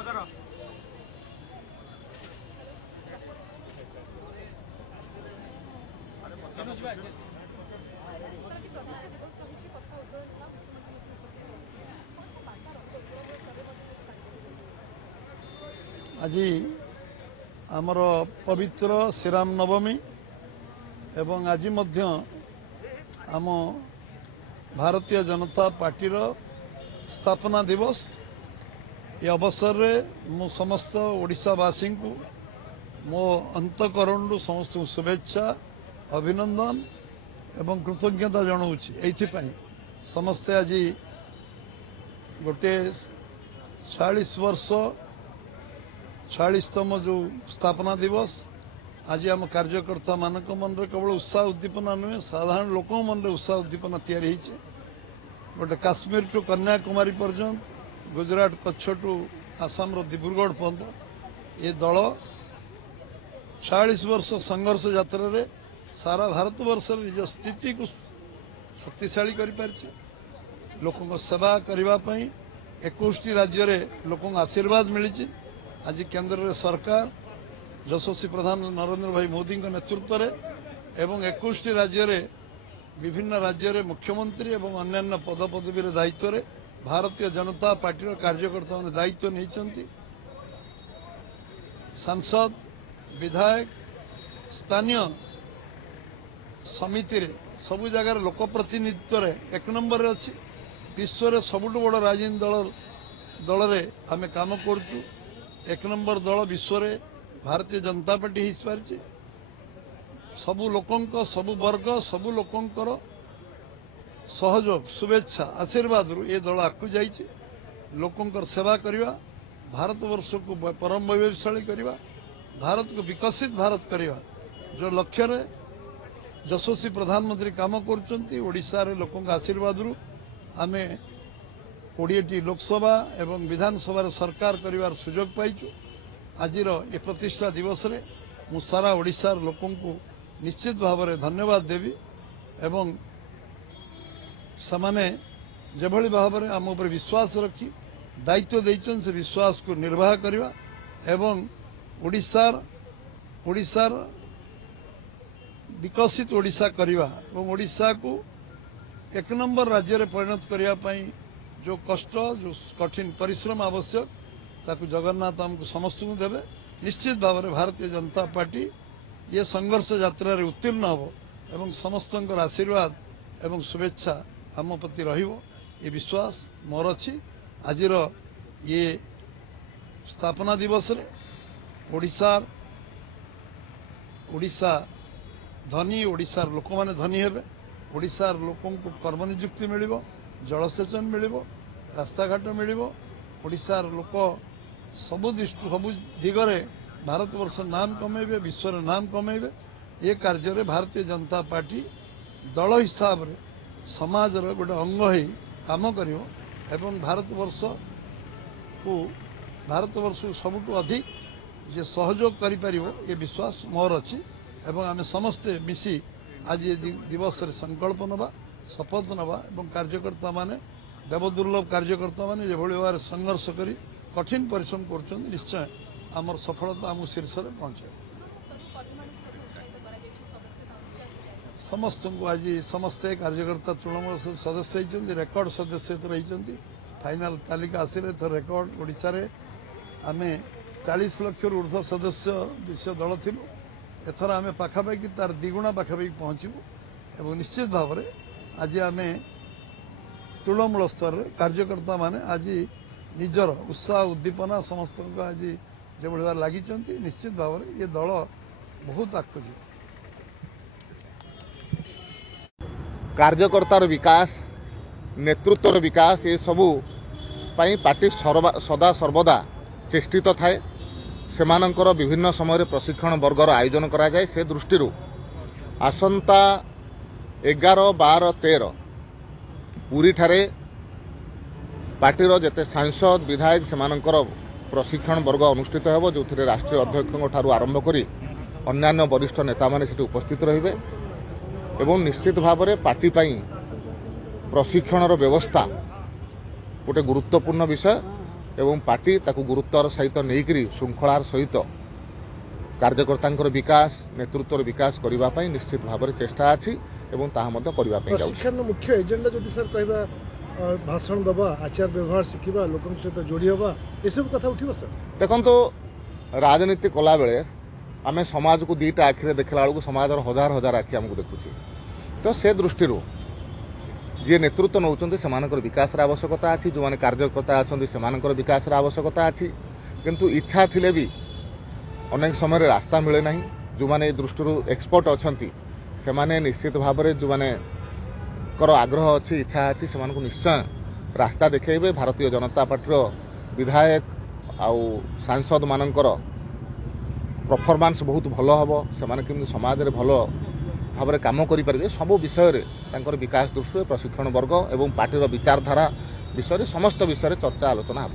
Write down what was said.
आज आमर पवित्र श्रीराम नवमी एवं आज मध्य आम भारतीय जनता पार्टीर स्थापना दिवस ये अवसर में मु समस्त ओडिशावासी को मो अंतकरण समस्त शुभेच्छा अभिनंदन एवं कृतज्ञता जनाऊँगी। एइथिपाई समस्ते आज गोटे 40 वर्ष 40तम जो स्थापना दिवस आज आम कार्यकर्ता मान मन केवल उत्साह उद्दीपना नुहे साधारण लोक मन उत्साह उद्दीपना तैयारी गोटे काश्मीर टू कन्याकुमारी पर्यंत गुजरात कच्छ टू आसाम डिब्रुगढ़ पर्यंत ये दल 40 वर्ष संघर्ष यात्रा रे सारा भारत वर्ष निज स्थिति को शक्तिशाली करि लोकों सेवा करने 21 राज्य रे लोकों आशीर्वाद मिली। आज केंद्र सरकार यशस्वी प्रधान नरेंद्र भाई मोदी नेतृत्व में एवं 21 राज्य रे विभिन्न राज्य रे मुख्यमंत्री एवं अन्यान्य पदपदवी दायित्व रे भारतीय जनता पार्टी कार्यकर्ता मैंने दायित्व नहीं सांसद विधायक स्थानीय समिति रे सबु जगार लोक प्रतिनिधित्व रे 1 नंबर अच्छी विश्व रे सबुठ बड़ राजनीति दल रे आमे काम करचु। 1 नंबर दल विश्व रे भारतीय जनता पार्टी हो पारि सबु लोकों सबु वर्ग सबु लोकंकर सहयोग शुभेच्छा आशीर्वाद रु ये दल आगु जाइए लोकंकर सेवा करवा भारत वर्ष को परम वैभवशाली करवा भारत को विकसित भारत करवा जो लक्ष्य रे यशस्वी प्रधानमंत्री काम करुँचा लोकों आशीर्वाद रु आमे 20टी लोकसभा एवं विधानसभा सरकार करिवार सुजोग पाइचु। आज ये प्रतिष्ठा दिवस रे मु सारा ओडिशार लोकों को निश्चित भाव में धन्यवाद देवी एवं समाने जेभली भाव में आम उपर विश्वास रखी दायित्व देइछन से विश्वास को निर्वाह करवा एवं ओडिशार विकसित ओडिशा करवा एवं ओडिशा को 1 नंबर राज्य रे परिणत करने पाई जो कष्ट जो कठिन परिश्रम आवश्यक ताकू जगन्नाथ आमको समस्त को देवे। निश्चित भाव में भारतीय जनता पार्टी ये संघर्ष यात्रा रे उत्तीर्ण हो एवं समस्त आशीर्वाद एवं शुभेच्छा आम प्रति रहिबो ये विश्वास मोर अछि। आज ये स्थापना दिवस रे ओडिशा धनी ओडिशार लोक माने धनी हेबे ओडिशार लोकों को कर्म नियुक्ति मिलिबो जलसेचन मिलिबो रास्ताघाट मिलिबो ओडिशार लोक सबु दिगरे भारत वर्ष नाम कमेबे विश्व नाम कमेबे ये कार्य रे भारतीय जनता पार्टी दल हिसाब रे समाज रो गोटे अंग ही काम करिवो एवं भारत वर्ष को सबुठु अधिक जे सहयोग करि परिवो ये विश्वास मोर अछि एवं आमे समस्ते मिसी आज ये दिवस रे संकल्प नबा शपथ नबा एवं कार्यकर्ता माने देवदुर्लभ कार्यकर्ता माने जे भली भाव संघर्ष करी कठिन परिश्रम कर निश्चय आमर सफलता आम शीर्ष में पहुंचे। समस्त को आज समस्ते कार्यकर्ता तृणमूल सदस्य होती रेकर्ड सदस्य रही फाइनाल तालिका आसिले तो रेकर्ड ओडिशा रे आमे 40 लाख ऊर्ध्व सदस्य विश्व दल थिलु एथर आमे पाखापाखि तार द्विगुणा पाखापाखि पहुंचबू एवं निश्चित भाव में आज आमे तृणमूल स्तर रे कार्यकर्ता माने आज निजर उत्साह उद्दीपना समस्त को आज जो भाव लगी निश्चित भाव में ये दल बहुत आगु कार्यकर्तार विकास नेतृत्वर विकास ये सबू पार्टी सदा सर्वदा चेष्टित थाए सेमानंकर विभिन्न समय प्रशिक्षण वर्गर आयोजन करा जाए से दृष्टि आसंता 11, 12, 13 पुरी ठारे पार्टीर जेते सांसद विधायक सेमानंकर प्रशिक्षण वर्ग अनुष्ठित होब जो राष्ट्रीय अध्यक्ष ठारू आरंभ करी अन्यान्य वरिष्ठ नेता माने सेठी उपस्थित रहिबे एवं निश्चित भाव में पार्टी पाई प्रशिक्षणर व्यवस्था गोटे गुरुत्वपूर्ण विषय एवं पार्टी ताकू गुरुत्वर सहित नहींकरी श्रृंखलार सहित कार्यकर्ता विकास नेतृत्वर विकास करने निश्चित भाव में चेष्टा अच्छी एवं ताहा मध्य करबा पई जाउछि। प्रशिक्षण मुख्य एजेंडा जदि सर कहबा भाषण दबा आचार व्यवहार शिखा लोक सहित जोड़ी हवा ये सब कथा उठिबो सर। देखो राजनीति कला बेले आम समाज को दीटा आखिरे देखला बेलू समाज हजार हजार आखि आमको देखुची तो से दृष्टि जी नेतृत्व नौकरी से विकास आवश्यकता अच्छी जो मैंने कार्यकर्ता अच्छा से विकास आवश्यकता अच्छी किंतु इच्छा थिले भी अनेक समय रास्ता मिले ना जो मैंने दृष्टि एक्सपर्ट अच्छा से माने निश्चित भाव में जो मैंने आग्रह अच्छी इच्छा अच्छी से निश्चय रास्ता देखेबे। भारतीय जनता पार्टी विधायक आउ सांसद मानकर परफॉर्मेंस बहुत भल हम से समाज में भल भाव में कम करें सब विषय विकास दृष्टि प्रशिक्षण वर्ग और पार्टी विचारधारा विषय समस्त विषय चर्चा आलोचना हम।